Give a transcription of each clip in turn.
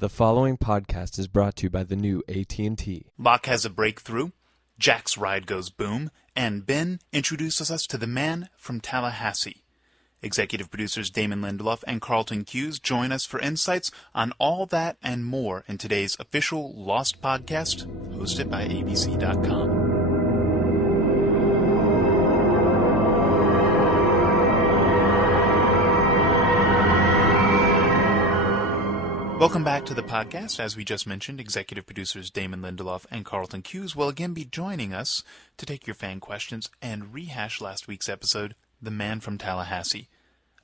The following podcast is brought to you by the new AT&T. Locke has a breakthrough, Jack's ride goes boom, and Ben introduces us to the man from Tallahassee. Executive producers Damon Lindelof and Carlton Cuse join us for insights on all that and more in today's official Lost podcast, hosted by ABC.com. Welcome back to the podcast. As we just mentioned, executive producers Damon Lindelof and Carlton Cuse will again be joining us to take your fan questions and rehash last week's episode, The Man from Tallahassee.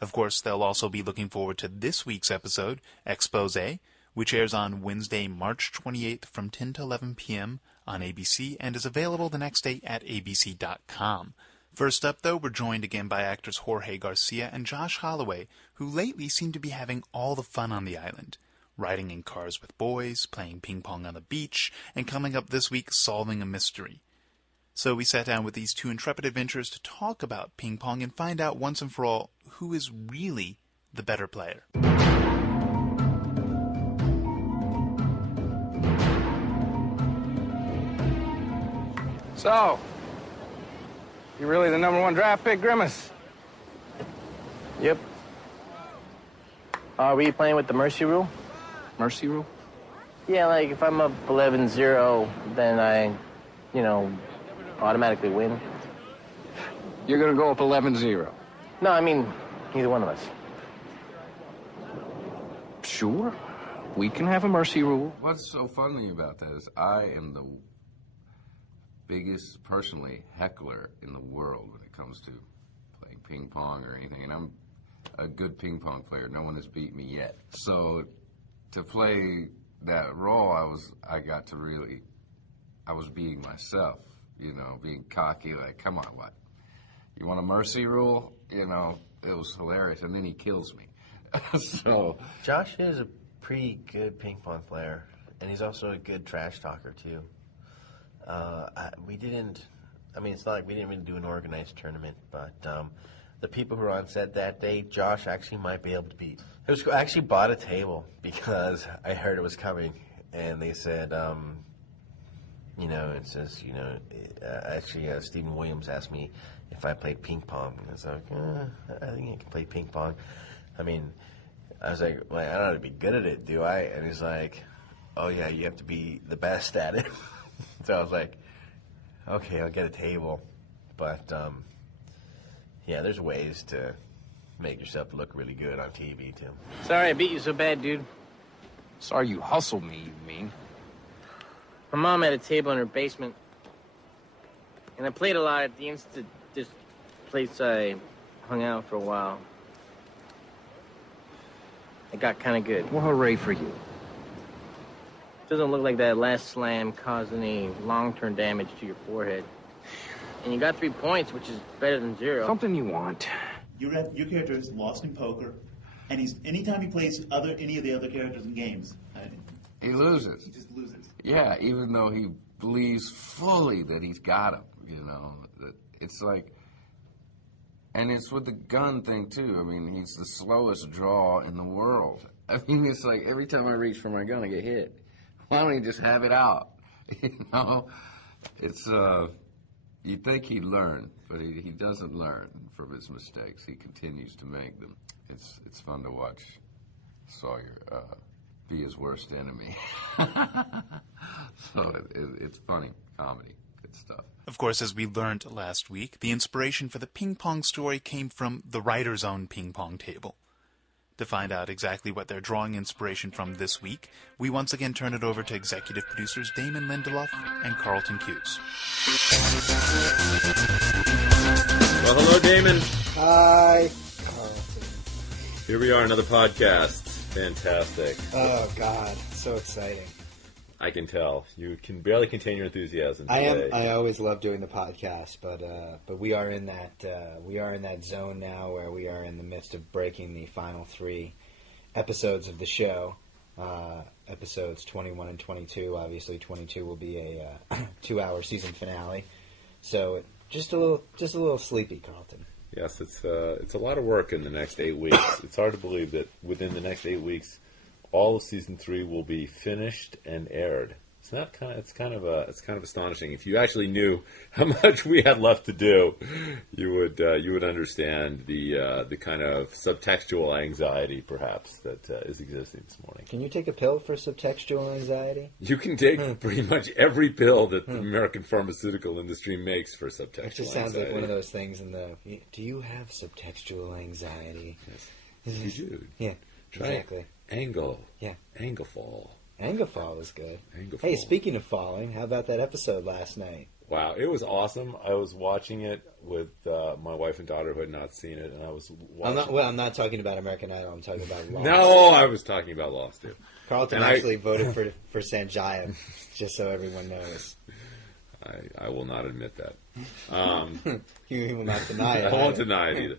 Of course, they'll also be looking forward to this week's episode, Expose, which airs on Wednesday, March 28th from 10 to 11 p.m. on ABC and is available the next day at abc.com. First up, though, we're joined again by actors Jorge Garcia and Josh Holloway, who lately seem to be having all the fun on the island. Riding in cars with boys, playing ping pong on the beach, and coming up this week solving a mystery. So we sat down with these two intrepid adventurers to talk about ping pong and find out once and for all who is really the better player. So, you really the number one draft pick, Grimace? Yep. Are we playing with the mercy rule? Mercy rule? Yeah, like if I'm up 11-0, then I, automatically win. You're gonna go up 11-0. No, I mean, neither one of us. Sure. We can have a mercy rule. What's so funny about that is I am the biggest, personally, heckler in the world when it comes to playing ping pong or anything, and I'm a good ping pong player. No one has beat me yet. So to play that role, I was being myself, being cocky, like, come on, what? You want a mercy rule? It was hilarious, and then he kills me. So Josh is a pretty good ping pong player, and he's also a good trash talker, too. It's not like we didn't really do an organized tournament, but the people who were on set that day, Josh actually might be able to beat. I actually bought a table because I heard it was coming, and they said, Stephen Williams asked me if I played ping pong. And I was like, I think I can play ping pong. I was like, I don't have to be good at it, do I? And he's like, oh yeah, you have to be the best at it. So I was like, okay, I'll get a table. But, there's ways to make yourself look really good on TV, too. Sorry I beat you so bad, dude. Sorry you hustled me, you mean? My mom had a table in her basement. And I played a lot at this place I hung out for a while. I got kind of good. Well, hooray for you. Doesn't look like that last slam caused any long-term damage to your forehead. And you got 3 points, which is better than 0. Something you want. Your character is lost in poker, and anytime he plays any of the other characters in games, he loses. He just loses. Yeah, even though he believes fully that he's got him, It's like, and it's with the gun thing, too. I mean, he's the slowest draw in the world. I mean, it's like every time I reach for my gun, I get hit. Why don't he just have it out? It's, you'd think he'd learn, but he doesn't learn from his mistakes. He continues to make them. It's fun to watch Sawyer be his worst enemy. So it's funny, comedy, good stuff. Of course, as we learned last week, the inspiration for the ping pong story came from the writer's own ping pong table. To find out exactly what they're drawing inspiration from this week, we once again turn it over to executive producers Damon Lindelof and Carlton Cuse. Well, hello, Damon. Hi, Carlton. Here we are, another podcast. Fantastic. Oh, God. So exciting. I can tell. You can barely contain your enthusiasm today. I always love doing the podcast, but we are in that zone now where we are in the midst of breaking the final 3 episodes of the show. Episodes 21 and 22. Obviously, 22 will be a 2-hour season finale. So just a little sleepy, Carlton. Yes, it's a lot of work in the next 8 weeks. It's hard to believe that within the next 8 weeks, all of season 3 will be finished and aired. It's kind of astonishing. If you actually knew how much we had left to do, you would understand the kind of subtextual anxiety, perhaps, that is existing this morning. Can you take a pill for subtextual anxiety? You can take pretty much every pill that the American pharmaceutical industry makes for subtextual anxiety. It just sounds like one of those things do you have subtextual anxiety? Yes. You do. Yeah, Try exactly. Angle. Yeah. Anglefall. Anglefall was good. Anglefall. Hey, speaking of falling, how about that episode last night? Wow, it was awesome. I was watching it with my wife and daughter who had not seen it, and I was watching. I'm not talking about American Idol. I'm talking about Lost. No, I was talking about Lost, too. Carlton actually voted for Sanjaya, just so everyone knows. I will not admit that. You will not deny it. I won't deny it either.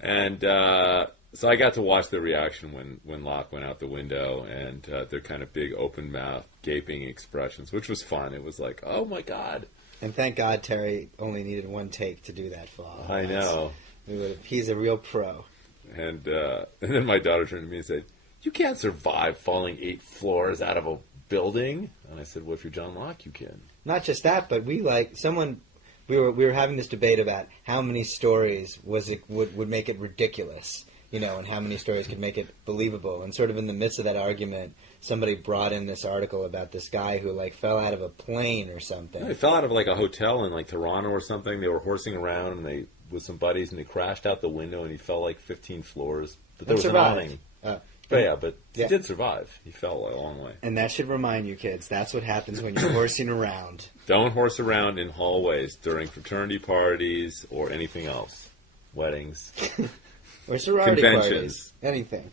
And so I got to watch the reaction when Locke went out the window and their kind of big open mouth, gaping expressions, which was fun. It was like, oh my God. And thank God Terry only needed one take to do that for all of us. I know. He's a real pro. And then my daughter turned to me and said, you can't survive falling 8 floors out of a building. And I said, well, if you're John Locke, you can. Not just that, but we were having this debate about how many stories would make it ridiculous. And how many stories could make it believable. And sort of in the midst of that argument, somebody brought in this article about this guy who, fell out of a plane or something. Yeah, he fell out of, a hotel in, Toronto or something. They were horsing around, and with some buddies, and they crashed out the window, and he fell, 15 floors. But there was an awning. But he did survive. He fell a long way. And that should remind you, kids, that's what happens when you're horsing around. Don't horse around in hallways during fraternity parties or anything else. Weddings. Or sorority parties. Anything.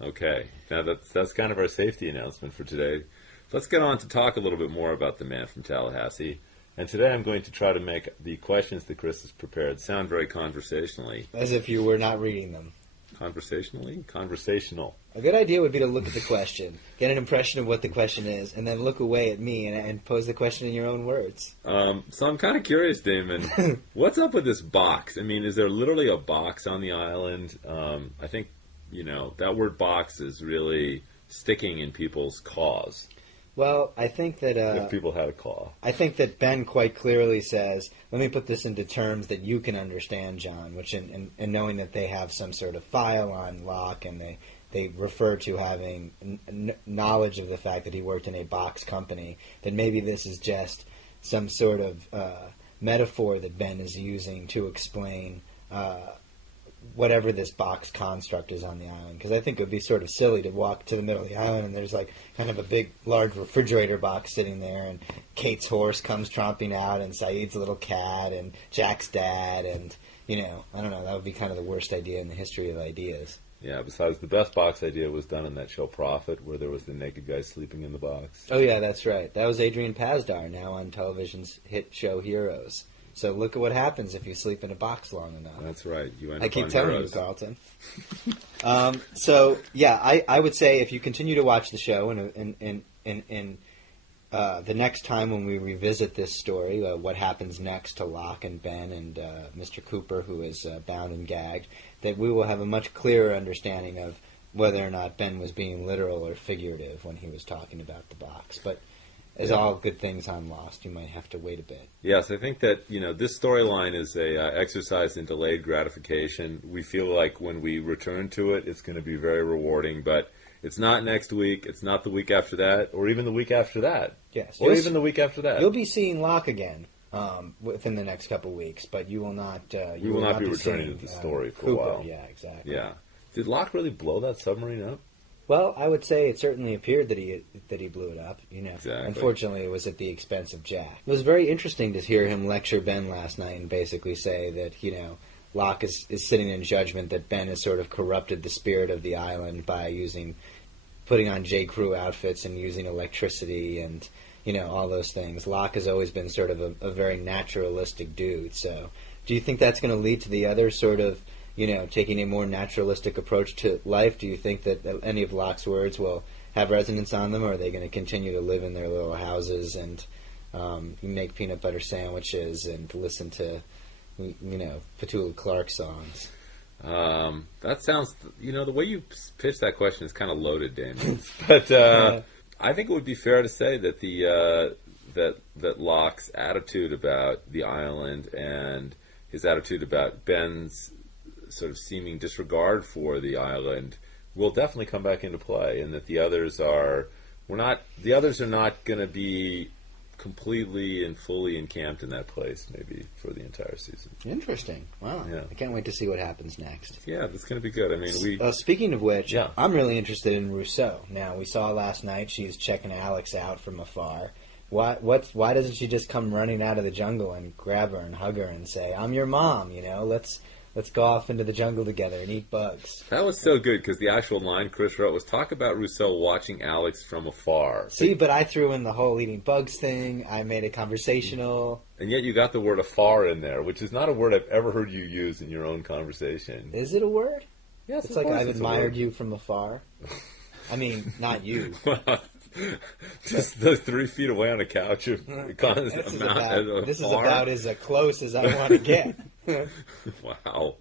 Okay. Now that's kind of our safety announcement for today. Let's get on to talk a little bit more about the man from Tallahassee. And today I'm going to try to make the questions that Chris has prepared sound very conversationally. As if you were not reading them. Conversationally? Conversational. A good idea would be to look at the question, get an impression of what the question is, and then look away at me and pose the question in your own words. So I'm kind of curious, Damon. What's up with this box? I mean, is there literally a box on the island? I think, that word box is really sticking in people's cause. Well, I think that... if people had a caw. I think that Ben quite clearly says, let me put this into terms that you can understand, John, which in knowing that they have some sort of file on Locke, and they refer to having knowledge of the fact that he worked in a box company, that maybe this is just some sort of metaphor that Ben is using to explain whatever this box construct is on the island. Because I think it would be sort of silly to walk to the middle of the island and there's kind of a big, large refrigerator box sitting there, and Kate's horse comes tromping out, and Saeed's little cat, and Jack's dad, and, I don't know, that would be kind of the worst idea in the history of ideas. Yeah, besides, the best box idea was done in that show Prophet, where there was the naked guy sleeping in the box. Oh, yeah, that's right. That was Adrian Pasdar, now on television's hit show Heroes. So look at what happens if you sleep in a box long enough. That's right. You end I up keep on telling Heroes. you, Carlton. I would say if you continue to watch the show, and the next time when we revisit this story, what happens next to Locke and Ben and Mr. Cooper, who is bound and gagged, that we will have a much clearer understanding of whether or not Ben was being literal or figurative when he was talking about the box. But as all good things on Lost, you might have to wait a bit. Yes, I think that, this storyline is a exercise in delayed gratification. We feel like when we return to it, it's going to be very rewarding, but it's not next week, it's not the week after that, or even the week after that. Yes. Or even the week after that. You'll be seeing Locke again within the next couple of weeks, but you will not... you will not be returning to the story for Cooper. a while. Yeah, exactly. Yeah. Did Locke really blow that submarine up? Well, I would say it certainly appeared that he blew it up. Exactly. Unfortunately, it was at the expense of Jack. It was very interesting to hear him lecture Ben last night and basically say that Locke is sitting in judgment that Ben has sort of corrupted the spirit of the island by putting on J. Crew outfits and using electricity and all those things. Locke has always been sort of a very naturalistic dude. So, do you think that's going to lead to the other sort of taking a more naturalistic approach to life? Do you think that any of Locke's words will have resonance on them, or are they going to continue to live in their little houses and make peanut butter sandwiches and listen to, Petula Clark songs? That sounds, the way you pitched that question is kind of loaded, Damon. But I think it would be fair to say that that Locke's attitude about the island and his attitude about Ben's sort of seeming disregard for the island will definitely come back into play, and that the others are not going to be completely and fully encamped in that place maybe for the entire season. Interesting. Wow. Yeah. I can't wait to see what happens next. Yeah, that's going to be good. I mean, speaking of which, Yeah. I'm really interested in Rousseau. Now, we saw last night she's checking Alex out from afar. Why doesn't she just come running out of the jungle and grab her and hug her and say, "I'm your mom, let's go off into the jungle together and eat bugs." that was so good because the actual line Chris wrote was, "Talk about Rousseau watching Alex from afar." See, but I threw in the whole eating bugs thing. I made it conversational. And yet you got the word afar in there, which is not a word I've ever heard you use in your own conversation. Is it a word? Yes, It's of like course I've it's a admired word. you from afar. I mean, not you. Just the 3 feet away on a couch. This is about as close as I want to get. Wow.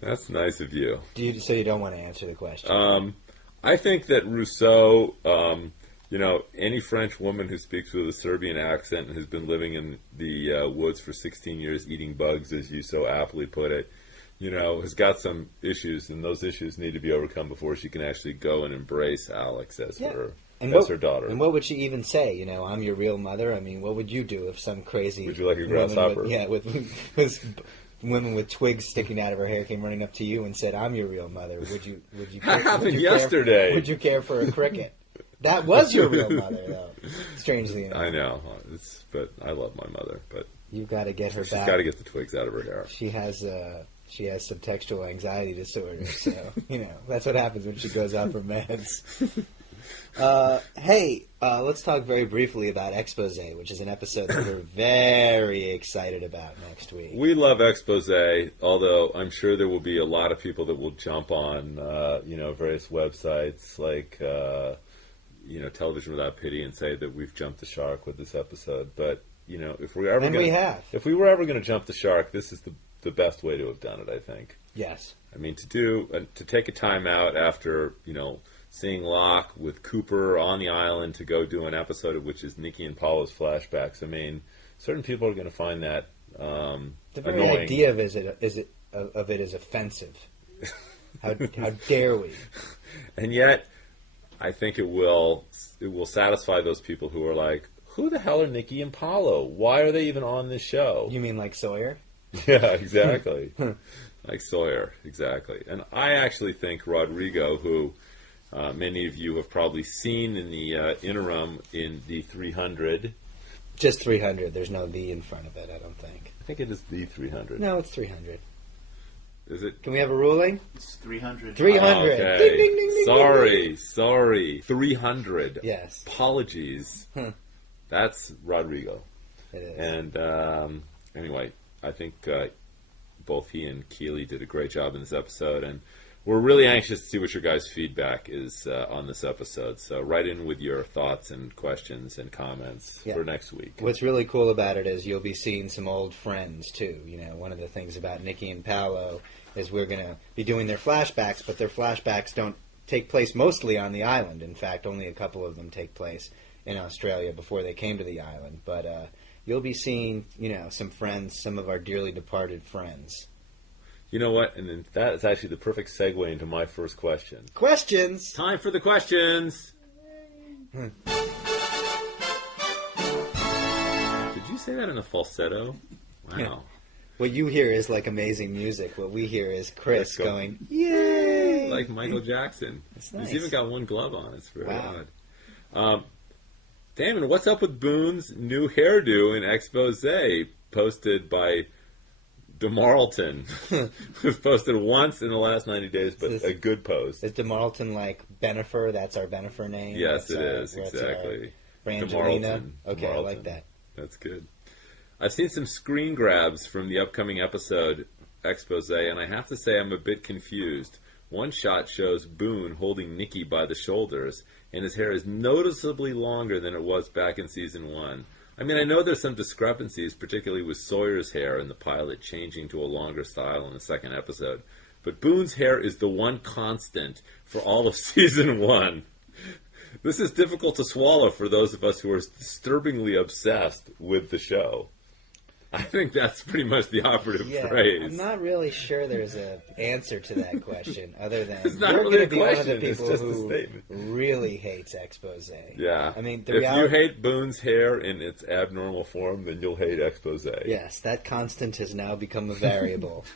That's nice of you. So you don't want to answer the question? I think that Rousseau, any French woman who speaks with a Serbian accent and has been living in the woods for 16 years eating bugs, as you so aptly put it, has got some issues, and those issues need to be overcome before she can actually go and embrace Alex as her daughter. And what would she even say? I'm your real mother. I mean, what would you do if some crazy... Would you like a grasshopper? with women with twigs sticking out of her hair came running up to you and said, "I'm your real mother." Would you? That happened yesterday. Would you care for a cricket? That was your real mother, though. Strangely enough. I know, but I love my mother. But you've got to get her she's back. She's got to get the twigs out of her hair. She has some textual anxiety disorder, so that's what happens when she goes out for meds. Let's talk very briefly about Expose, which is an episode that we're very excited about next week. We love Expose, although I'm sure there will be a lot of people that will jump on, various websites like, Television Without Pity and say that we've jumped the shark with this episode. But, if we were ever going to jump the shark, this is the best way to have done it, I think. Yes. I mean, to take a time out after, seeing Locke with Cooper on the island to go do an episode of which is Nikki and Paolo's flashbacks. I mean, certain people are going to find that the very annoying. Idea of it is offensive. How dare we? And yet, I think it will satisfy those people who are like, who the hell are Nikki and Paolo? Why are they even on this show? You mean like Sawyer? Yeah, exactly. Like Sawyer, exactly. And I actually think Rodrigo, who many of you have probably seen in the interim in the 300. Just 300. There's no "the" in front of it, I don't think. I think it is the 300. No, it's 300. Is it? Can we have a ruling? It's 300. 300. Okay. Ding, ding, ding, ding, Sorry. 300. Yes. Apologies. That's Rodrigo. It is. And anyway, I think both he and Keeley did a great job in this episode, and we're really anxious to see what your guys' feedback is on this episode. So write in with your thoughts and questions and comments for next week. What's really cool about it is you'll be seeing some old friends, too. One of the things about Nikki and Paolo is we're going to be doing their flashbacks, but their flashbacks don't take place mostly on the island. In fact, only a couple of them take place in Australia before they came to the island. But you'll be seeing, some friends, some of our dearly departed friends. You know what? And then that is actually the perfect segue into my first question. Questions! Time for the questions! Did you say that in a falsetto? Wow. Yeah. What you hear is like amazing music. What we hear is Chris going, yay! Like Michael Jackson. That's nice. He's even got one glove on. It's very odd. Damon, what's up with Boone's new hairdo in Expose posted by DeMarleton? Who's posted once in the last 90 days, but a good post. Is DeMarleton like Benifer? That's our Benifer name? Yes, it is. Exactly. Brangelina? Okay, DeMarleton. I like that. That's good. I've seen some screen grabs from the upcoming episode Expose, and I have to say I'm a bit confused. One shot shows Boone holding Nikki by the shoulders, and his hair is noticeably longer than it was back in Season 1. I mean, I know there's some discrepancies, particularly with Sawyer's hair in the pilot changing to a longer style in the second episode. But Boone's hair is the one constant for all of season 1. This is difficult to swallow for those of us who are disturbingly obsessed with the show. I think that's pretty much the operative phrase. I'm not really sure there's an answer to that question, other than It's not you're really going to a be one of question, the it's people just a who statement. really hates expose. Yeah. I mean, if you hate Boone's hair in its abnormal form, then you'll hate expose. Yes, that constant has now become a variable,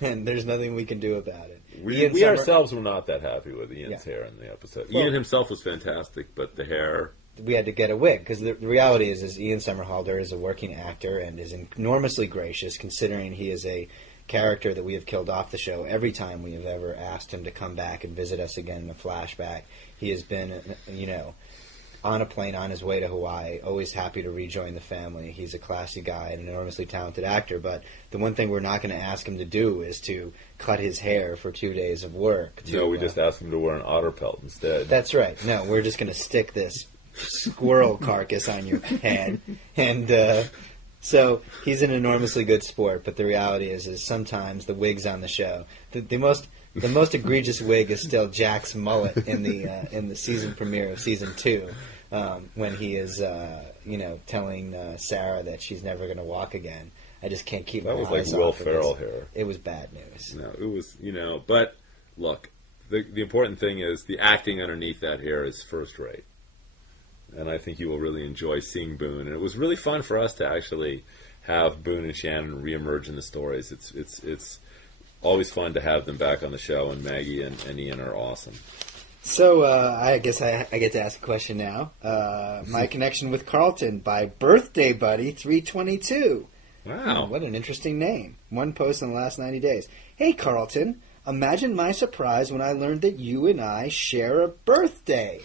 and there's nothing we can do about it. We ourselves were not that happy with Ian's hair in the episode. Well, Ian himself was fantastic, but the hair... We had to get a wig, because the reality is Ian Somerhalder is a working actor and is enormously gracious, considering he is a character that we have killed off the show every time we have ever asked him to come back and visit us again in a flashback. He has been, on a plane on his way to Hawaii, always happy to rejoin the family. He's a classy guy and an enormously talented actor, but the one thing we're not going to ask him to do is to cut his hair for 2 days of work. No, we just asked him to wear an otter pelt instead. That's right. No, we're just going to stick this squirrel carcass on your head, and so he's an enormously good sport. But the reality is sometimes the wigs on the show, the most egregious wig is still Jack's mullet in the season premiere of season 2, when he is telling Sarah that she's never going to walk again. I just can't keep my eyes off of this. That was like Will Ferrell hair. It was bad news. No, it was, but look, the important thing is the acting underneath that hair is first rate. And I think you will really enjoy seeing Boone. And it was really fun for us to actually have Boone and Shannon reemerge in the stories. It's always fun to have them back on the show, and Maggie and Ian are awesome. So I guess I get to ask a question now. My connection with Carlton by Birthday Buddy 322. Wow. What an interesting name. One post in the last 90 days. Hey, Carlton, imagine my surprise when I learned that you and I share a birthday.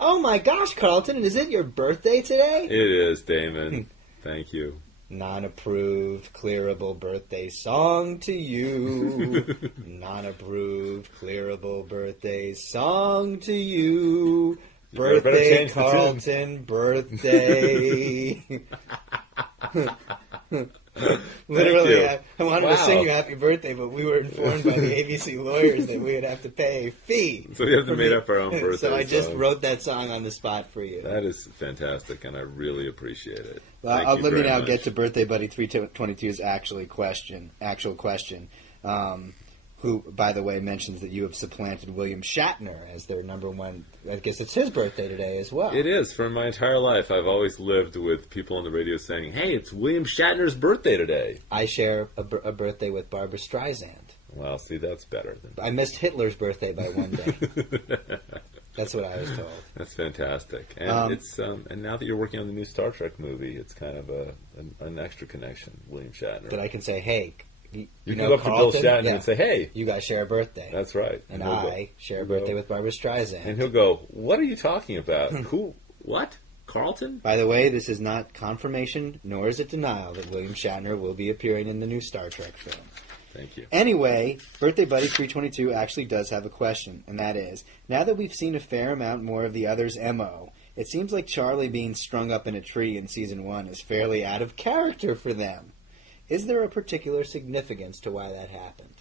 Oh my gosh, Carlton, is it your birthday today? It is, Damon. Thank you. Non-approved, clearable birthday song to you. Non-approved, clearable birthday song to you. Birthday, Carlton, birthday. Literally, I wanted to sing you happy birthday, but we were informed by the ABC lawyers that we would have to pay a fee. So we have to make up our own birthday So I just wrote that song on the spot for you. That is fantastic, and I really appreciate it. Well, let me now get to Birthday Buddy 322's actual question. Who, by the way, mentions that you have supplanted William Shatner as their number one. I guess it's his birthday today as well. It is. For my entire life, I've always lived with people on the radio saying, hey, it's William Shatner's birthday today. I share a birthday with Barbara Streisand. Well, see, that's better. I missed Hitler's birthday by one day. That's what I was told. That's fantastic. And and now that you're working on the new Star Trek movie, it's kind of an extra connection, William Shatner. But I can say, hey, you can go up to Bill Shatner and say, hey. You guys share a birthday. That's right. And I share a birthday with Barbara Streisand. And he'll go, what are you talking about? Who? What? Carlton? By the way, this is not confirmation, nor is it denial that William Shatner will be appearing in the new Star Trek film. Thank you. Anyway, Birthday Buddy 322 actually does have a question, and that is, now that we've seen a fair amount more of the other's MO, it seems like Charlie being strung up in a tree in Season 1 is fairly out of character for them. Is there a particular significance to why that happened?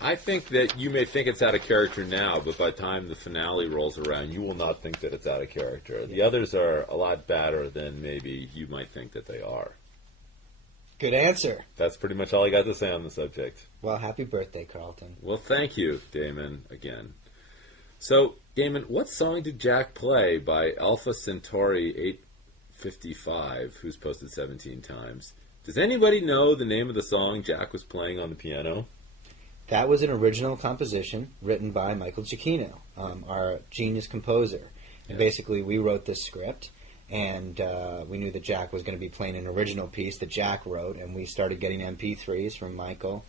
I think that you may think it's out of character now, but by the time the finale rolls around, you will not think that it's out of character. The others are a lot badder than maybe you might think that they are. Good answer. That's pretty much all I got to say on the subject. Well, happy birthday, Carlton. Well, thank you, Damon, again. So, Damon, what song did Jack play by Alpha Centauri 855, who's posted 17 times? Does anybody know the name of the song Jack was playing on the piano? That was an original composition written by Michael Giacchino, our genius composer. And basically, we wrote this script, and we knew that Jack was going to be playing an original piece that Jack wrote, and we started getting MP3s from Michael,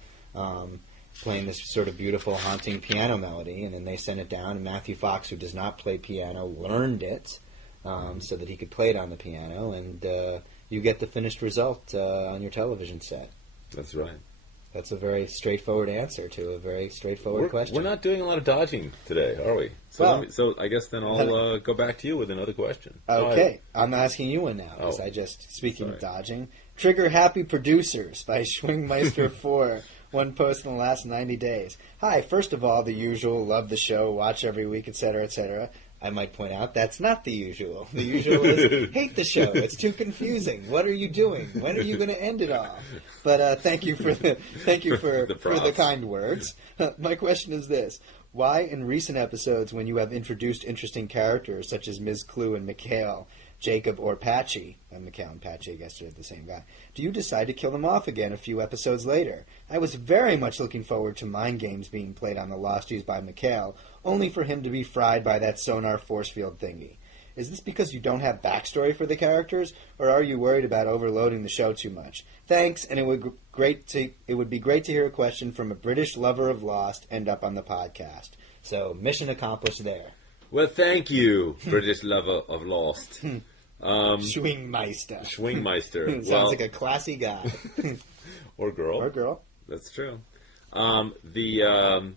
playing this sort of beautiful, haunting piano melody, and then they sent it down, and Matthew Fox, who does not play piano, learned it so that he could play it on the piano, and you get the finished result on your television set. That's right. That's a very straightforward answer to a very straightforward question. We're not doing a lot of dodging today, are we? So, Well, so I guess then I'll go back to you with another question. Okay, I'm asking you one now, because speaking of dodging, Trigger Happy Producers by Schwingmeister4, one post in the last 90 days. Hi, first of all, the usual, love the show, watch every week, etc., etc. I might point out that's not the usual. The usual is hate the show. It's too confusing. What are you doing? When are you going to end it all? But thank you for the kind words. My question is this: why, in recent episodes, when you have introduced interesting characters such as Ms. Clue and Mikhail, Jacob or Patchy, Mikhail and Patchy, I guess they're the same guy, do you decide to kill them off again a few episodes later? I was very much looking forward to mind games being played on the Losties by Mikhail, only for him to be fried by that sonar force field thingy. Is this because you don't have backstory for the characters, or are you worried about overloading the show too much? Thanks, and it would be great to hear a question from a British lover of Lost end up on the podcast. So, mission accomplished there. Well, thank you, British lover of Lost. Schwingmeister. Sounds like a classy guy. Or girl. Or girl. That's true. The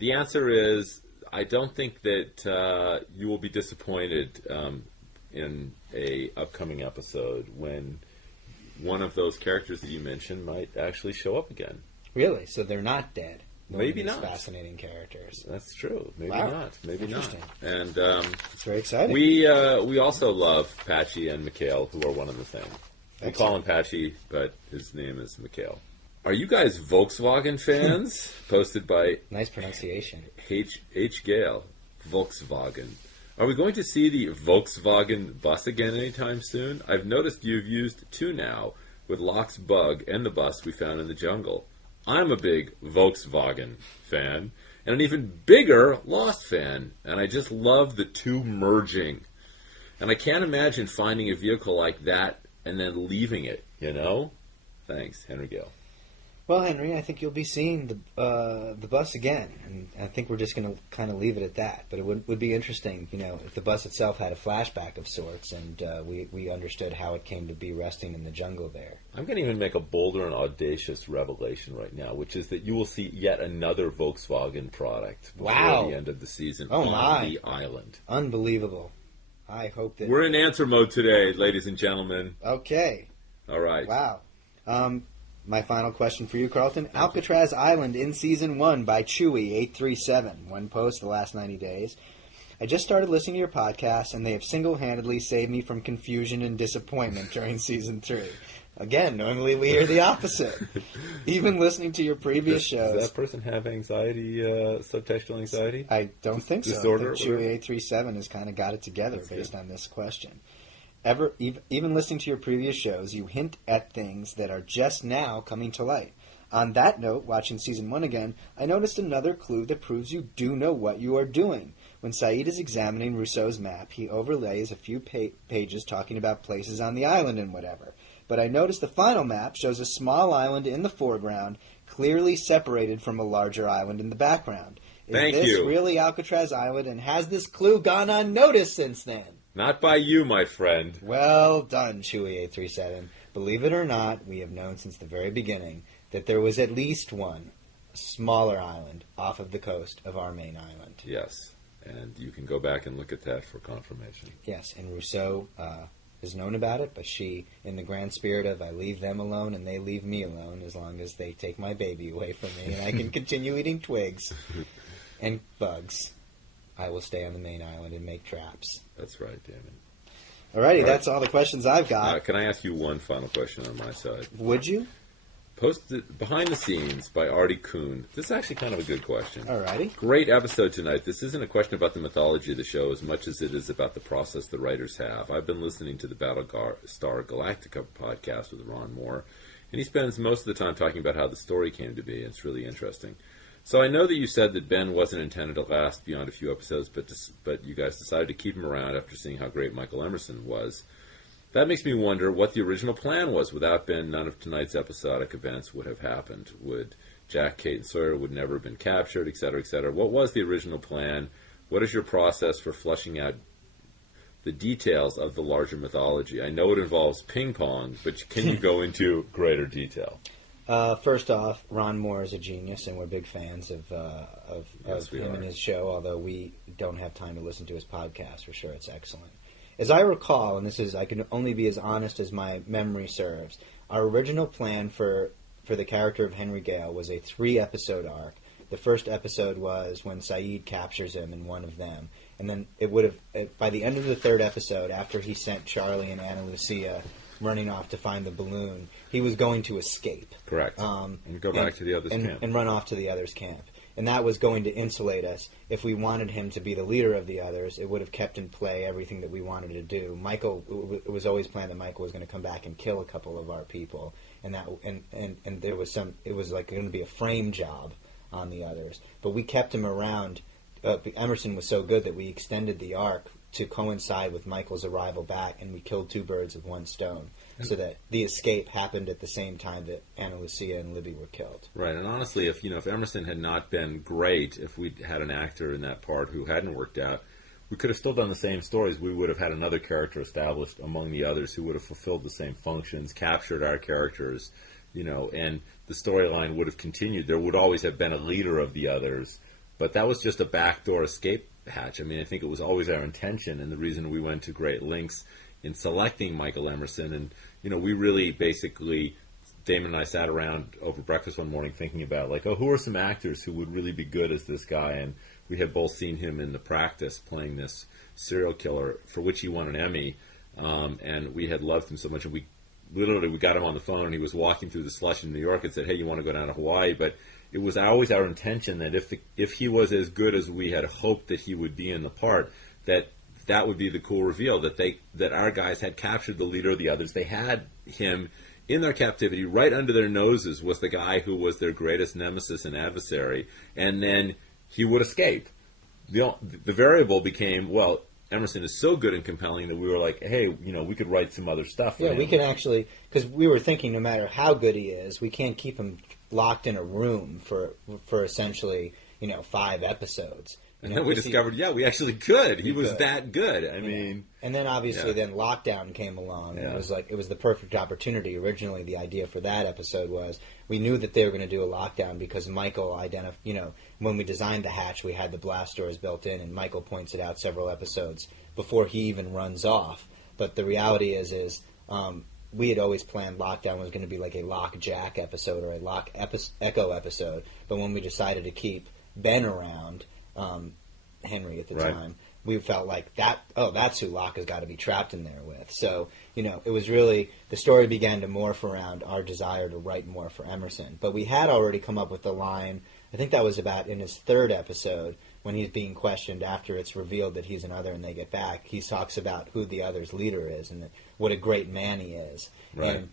answer is, I don't think that you will be disappointed in a upcoming episode when one of those characters that you mentioned might actually show up again. Really? So they're not dead? Maybe not. Fascinating characters. That's true. Maybe wow. not. Maybe not. And it's very exciting. We also love Patchy and Mikhail, who are one and the same. We call him Patchy, but his name is Mikhail. Are you guys Volkswagen fans? Posted by nice pronunciation. H. Gale. Volkswagen. Are we going to see the Volkswagen bus again anytime soon? I've noticed you've used two now, with Locke's bug and the bus we found in the jungle. I'm a big Volkswagen fan, and an even bigger Lost fan, and I just love the two merging. And I can't imagine finding a vehicle like that and then leaving it, you know? Thanks, Henry Gale. Well, Henry, I think you'll be seeing the bus again, and I think we're just going to kind of leave it at that. But it would be interesting, you know, if the bus itself had a flashback of sorts, and we understood how it came to be resting in the jungle there. I'm going to even make a bolder and audacious revelation right now, which is that you will see yet another Volkswagen product before the end of the season on the island. Unbelievable. I hope that... We're in answer mode today, ladies and gentlemen. Okay. All right. Wow. My final question for you, Carlton. Alcatraz Island in Season 1 by Chewy837. One post the last 90 days. I just started listening to your podcast, and they have single-handedly saved me from confusion and disappointment during Season 3. Again, normally we hear the opposite. Even listening to your previous shows... Does that person have anxiety, subtextual anxiety? I don't think so. Disorder? I think Chewy837 has kind of got it together based on this question. Even listening to your previous shows, you hint at things that are just now coming to light. On that note, watching Season 1 again, I noticed another clue that proves you do know what you are doing. When Saeed is examining Rousseau's map, he overlays a few pages talking about places on the island and whatever. But I noticed the final map shows a small island in the foreground, clearly separated from a larger island in the background. Is this really Alcatraz Island, and has this clue gone unnoticed since then? Not by you, my friend. Well done, Chewy837. Believe it or not, we have known since the very beginning that there was at least one smaller island off of the coast of our main island. Yes, and you can go back and look at that for confirmation. Yes, and Rousseau has known about it, but she, in the grand spirit of I leave them alone and they leave me alone as long as they take my baby away from me and I can continue eating twigs and bugs, I will stay on the main island and make traps. That's right, Damon. Alrighty, that's all the questions I've got. Can I ask you one final question on my side? Would you? Posted Behind the Scenes by Artie Kuhn. This is actually kind of a good question. Alrighty. Great episode tonight. This isn't a question about the mythology of the show as much as it is about the process the writers have. I've been listening to the Battlestar Galactica podcast with Ron Moore, and he spends most of the time talking about how the story came to be, and it's really interesting. So I know that you said that Ben wasn't intended to last beyond a few episodes, but you guys decided to keep him around after seeing how great Michael Emerson was. That makes me wonder what the original plan was. Without Ben, none of tonight's episodic events would have happened. Would Jack, Kate, and Sawyer would never have been captured, etc., etc. What was the original plan? What is your process for fleshing out the details of the larger mythology? I know it involves ping pong, but can you go into greater detail? First off, Ron Moore is a genius, and we're big fans of Yes, we him are. and his show, although we don't have time to listen to his podcast. For sure, it's excellent. As I recall, and I can only be as honest as my memory serves, our original plan for the character of Henry Gale was a 3-episode arc. The first episode was when Saeed captures him in one of them. And then it would have, by the end of the 3rd episode, after he sent Charlie and Ana Lucia running off to find the balloon, he was going to escape. Correct. And go back to the other's camp. And run off to the other's camp. And that was going to insulate us. If we wanted him to be the leader of the others, it would have kept in play everything that we wanted to do. It was always planned that Michael was going to come back and kill a couple of our people. And there was it was like going to be a frame job on the others. But we kept him around. Emerson was so good that we extended the arc to coincide with Michael's arrival back, and we killed 2 birds with 1 stone, so that the escape happened at the same time that Ana Lucia and Libby were killed. Right, and honestly, if Emerson had not been great, if we had an actor in that part who hadn't worked out, we could have still done the same stories. We would have had another character established among the others who would have fulfilled the same functions, captured our characters, and the storyline would have continued. There would always have been a leader of the others, but that was just a backdoor escape hatch. I mean, I think it was always our intention, and the reason we went to great lengths in selecting Michael Emerson. And, we really basically, Damon and I sat around over breakfast one morning thinking about, who are some actors who would really be good as this guy? And we had both seen him in The Practice playing this serial killer, for which he won an Emmy, and we had loved him so much. And we got him on the phone, and he was walking through the slush in New York and said, hey, you want to go down to Hawaii? But it was always our intention that if he was as good as we had hoped that he would be in the part, that would be the cool reveal, that our guys had captured the leader of the others. They had him in their captivity. Right under their noses was the guy who was their greatest nemesis and adversary, and then he would escape. The variable became, well, Emerson is so good and compelling that we were like, hey, we could write some other stuff for him. We can actually, because we were thinking no matter how good he is, we can't keep him locked in a room for essentially, 5 episodes. And then we discovered, we actually could. He was that good. I mean, and then obviously, then Lockdown came along. And it was the perfect opportunity. Originally, the idea for that episode was we knew that they were going to do a Lockdown because Michael when we designed the hatch, we had the blast doors built in, and Michael points it out several episodes before he even runs off. But the reality is we had always planned Lockdown was going to be like a Lock Jack episode or a Lock Echo episode. But when we decided to keep Ben around, Henry at the time, we felt like that's who Locke has got to be trapped in there with. So, it was really, the story began to morph around our desire to write more for Emerson. But we had already come up with the line, I think that was about in his 3rd episode, when he's being questioned after it's revealed that he's another and they get back. He talks about who the other's leader is and what a great man he is. Right.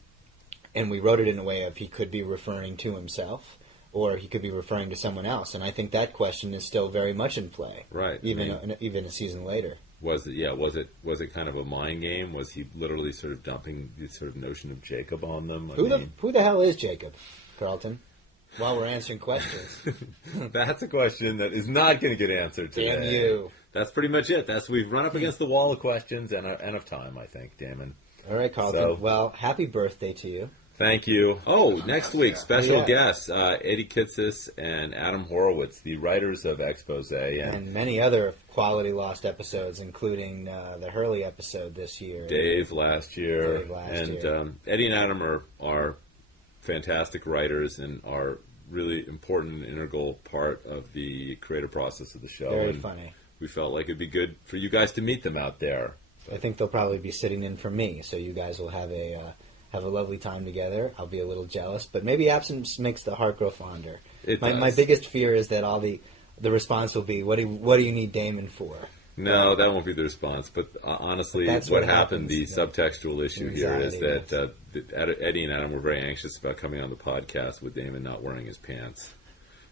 And we wrote it in a way of he could be referring to himself, or he could be referring to someone else, and I think that question is still very much in play. Right. Even a season later. Was it kind of a mind game? Was he literally sort of dumping the sort of notion of Jacob on them? Who the hell is Jacob, Carlton? While we're answering questions. That's a question that is not going to get answered today. Damn you. That's pretty much it. We've run up against the wall of questions and of time, I think, Damon. All right, Carlton. Well, happy birthday to you. Thank you. Oh, next week, special guests, Eddie Kitsis and Adam Horowitz, the writers of Expose. And many other Quality Lost episodes, including the Hurley episode this year. Dave last year. Eddie and Adam are fantastic writers and are really important and integral part of the creative process of the show. Very funny. We felt like it'd be good for you guys to meet them out there. I think they'll probably be sitting in for me, so you guys will have a lovely time together. I'll be a little jealous, but maybe absence makes the heart grow fonder. My biggest fear is that all the response will be, what do you need Damon for? No, that won't be the response. But honestly, what happened, the subtextual issue here is that Eddie and Adam were very anxious about coming on the podcast with Damon not wearing his pants.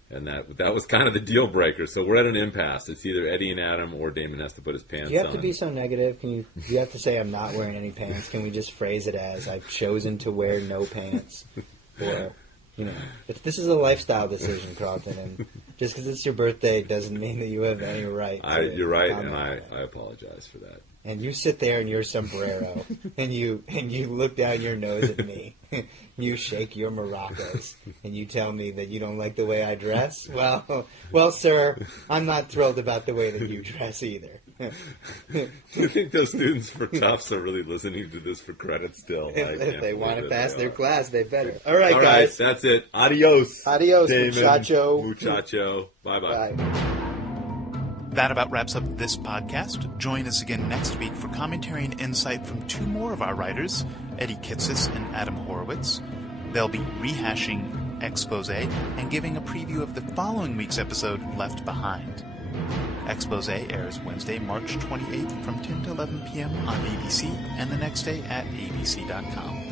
And that was kind of the deal breaker. So we're at an impasse. It's either Eddie and Adam or Damon has to put his pants on. Do you have to be so negative? Do you have to say I'm not wearing any pants? Can we just phrase it as I've chosen to wear no pants? Or This is a lifestyle decision, Carlton, and just because it's your birthday doesn't mean that you have any right. You're right, and I apologize for that. And you sit there in your sombrero, and you look down your nose at me. You shake your maracas, and you tell me that you don't like the way I dress. Well, sir, I'm not thrilled about the way that you dress either. Do you think those students for Tufts are really listening to this for credit still? If they want to pass their class, they better. All right, guys. Right, that's it. Adios. Adios, Damon, muchacho. Muchacho. Bye-bye. Bye. That about wraps up this podcast. Join us again next week for commentary and insight from two more of our writers, Eddie Kitsis and Adam Horowitz. They'll be rehashing Expose and giving a preview of the following week's episode, Left Behind. Expose airs Wednesday, March 28th from 10 to 11 p.m. on ABC and the next day at abc.com.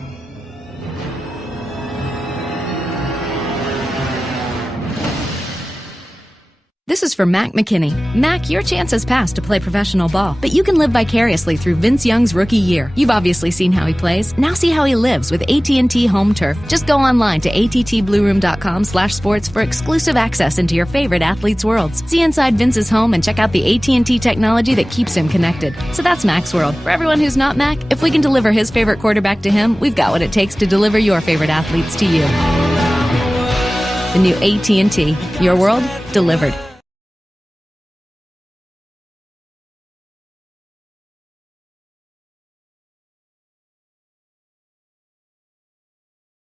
This is for Mac McKinney. Mac, your chance has passed to play professional ball, but you can live vicariously through Vince Young's rookie year. You've obviously seen how he plays. Now see how he lives with AT&T Home Turf. Just go online to attblueroom.com/sports for exclusive access into your favorite athletes' worlds. See inside Vince's home and check out the AT&T technology that keeps him connected. So that's Mac's world. For everyone who's not Mac, if we can deliver his favorite quarterback to him, we've got what it takes to deliver your favorite athletes to you. The new AT&T. Your world, delivered.